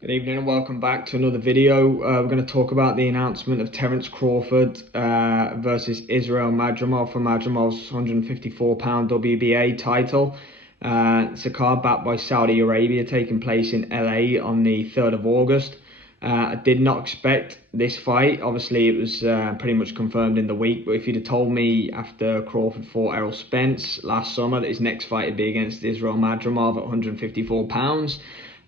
Good evening and welcome back to another video. We're going to talk about the announcement of Terrance Crawford versus Israil Madrimov for Madrimov's 154-pound WBA title. It's a card backed by Saudi Arabia taking place in LA on the 3rd of August. I did not expect this fight. Obviously, it was pretty much confirmed in the week. But if you'd have told me after Crawford fought Errol Spence last summer that his next fight would be against Israil Madrimov at 154 pounds,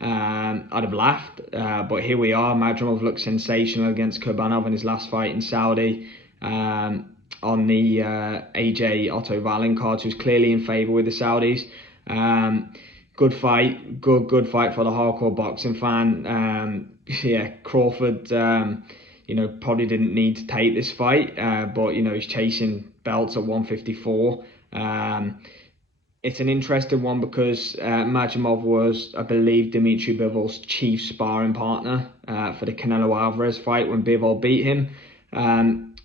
I'd have laughed, but here we are. Madrimov looked sensational against Kurbanov in his last fight in Saudi on the AJ Otto Wallin card, who's clearly in favour with the Saudis. Good fight, good fight for the hardcore boxing fan. Yeah, Crawford, probably didn't need to take this fight, but he's chasing belts at 154. It's an interesting one because Madrimov was, I believe, Dmitry Bivol's chief sparring partner for the Canelo Alvarez fight when Bivol beat him.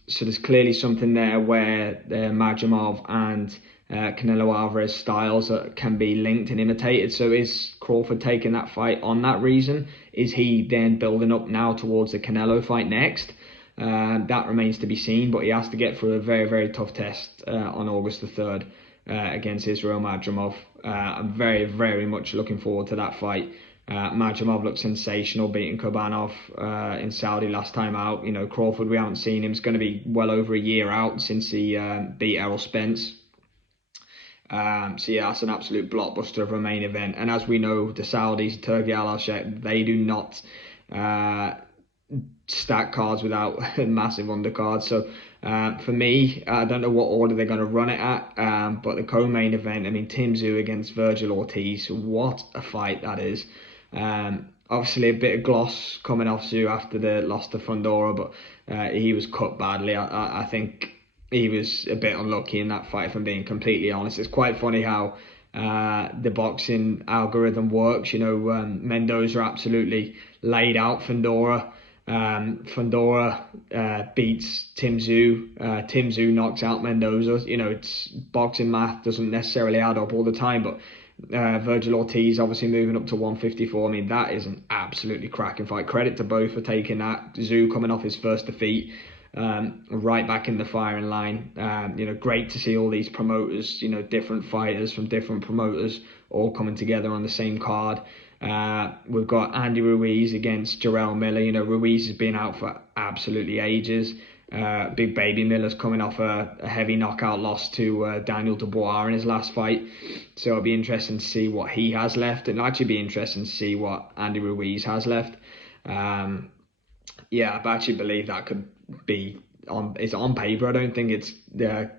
So there's clearly something there where Madrimov and Canelo Alvarez styles can be linked and imitated. So is Crawford taking that fight on that reason? Is he then building up now towards the Canelo fight next? That remains to be seen, but he has to get through a very, very tough test on August the 3rd. Against Israil Madrimov. I'm very, very much looking forward to that fight. Madrimov looked sensational, beating Kurbanov in Saudi last time out. Crawford, we haven't seen him. It's going to be well over a year out since he beat Errol Spence. So yeah, that's an absolute blockbuster of a main event. And as we know, the Saudis, Turki Al-Sheikh, they do not stack cards without massive undercards. So for me, I don't know what order they're going to run it at, but the co-main event, I mean, Tim Tszyu against Vergil Ortiz, what a fight that is. Obviously a bit of gloss coming off Tszyu after the loss to Fundora, but he was cut badly. I think he was a bit unlucky in that fight, if I'm being completely honest. It's quite funny how the boxing algorithm works. Mendoza absolutely laid out Fundora. Fundora beats Tim Tszyu. Tim Tszyu knocks out Mendoza. It's boxing math doesn't necessarily add up all the time, but Vergil Ortiz obviously moving up to 154. I mean, that is an absolutely cracking fight. Credit to both for taking that. Tszyu coming off his first defeat, right back in the firing line. Great to see all these promoters, different fighters from different promoters all coming together on the same card. We've got Andy Ruiz against Jarrell Miller. Ruiz has been out for absolutely ages. Big Baby Miller's coming off a heavy knockout loss to Daniel Dubois in his last fight. So it'll be interesting to see what he has left. And it'll actually be interesting to see what Andy Ruiz has left. I actually believe that could be it's on paper. I don't think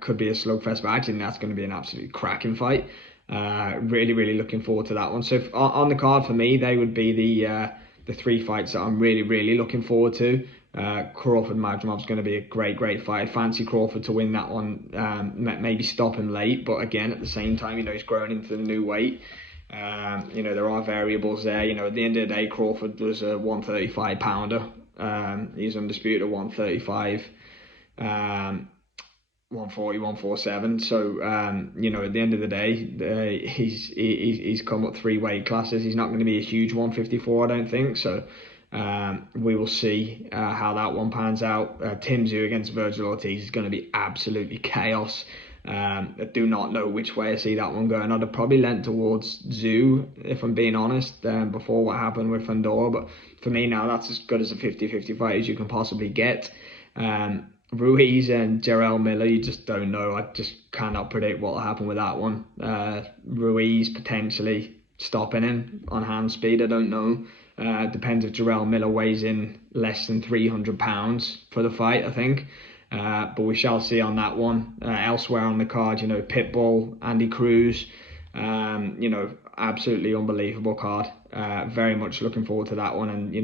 could be a slugfest, but I think that's going to be an absolutely cracking fight. Really, really looking forward to that one. So on the card for me, they would be the three fights that I'm really, really looking forward to. Crawford Madrimov is going to be a great, great fight. I fancy Crawford to win that one. Maybe stop him late, but again, at the same time, he's growing into the new weight. There are variables there. At the end of the day, Crawford was a 135 pounder. He's undisputed at 135. 140, 147. So at the end of the day, he's come up 3 weight classes. He's not going to be a huge 154, I don't think. So we will see how that one pans out. Tim Tszyu against Vergil Ortiz is going to be absolutely chaos. I do not know which way I see that one going. I'd have probably lent towards Tszyu, if I'm being honest, before what happened with Fundora. But for me now, that's as good as a 50-50 fight as you can possibly get. Ruiz and Jarrell Miller, you just don't know. I just cannot predict what will happen with that one. Ruiz potentially stopping him on hand speed, I don't know. Depends if Jarrell Miller weighs in less than 300 pounds for the fight, I think. But we shall see on that one. Elsewhere on the card, Pitbull, Andy Cruz, absolutely unbelievable card. Very much looking forward to that one. And,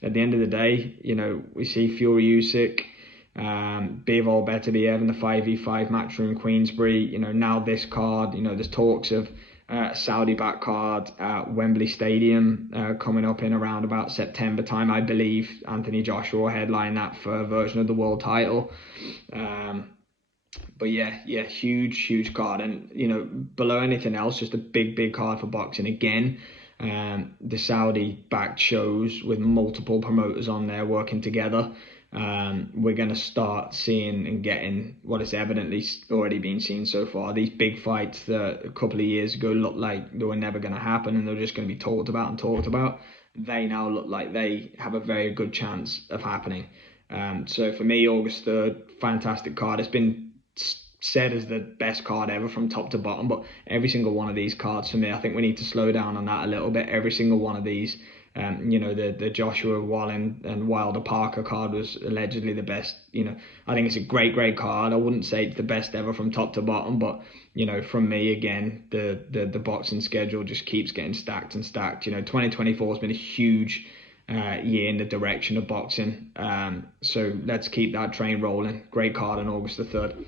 at the end of the day, we see Fury Usyk, Bivol Beterbiev in the 5v5 matchroom Queensbury. Now this card, there's talks of Saudi back card at Wembley Stadium coming up in around about September time. I believe Anthony Joshua will headline that for a version of the world title. But yeah, huge card. And, below anything else, just a big card for boxing again. the Saudi-backed shows with multiple promoters on there working together. We're going to start seeing and getting what has evidently already been seen so far. These big fights that a couple of years ago looked like they were never going to happen and they were just going to be talked about and talked about. They now look like they have a very good chance of happening. So for me, August 3rd, fantastic card. It's been said as the best card ever from top to bottom, but every single one of these cards for me, I think we need to slow down on that a little bit. Every single one of these, the Joshua Wallen and Wilder Parker card was allegedly the best. I think it's a great card. I wouldn't say it's the best ever from top to bottom, but from me again, the boxing schedule just keeps getting stacked and stacked. 2024 has been a huge year in the direction of boxing. So let's keep that train rolling. Great card on August the 3rd.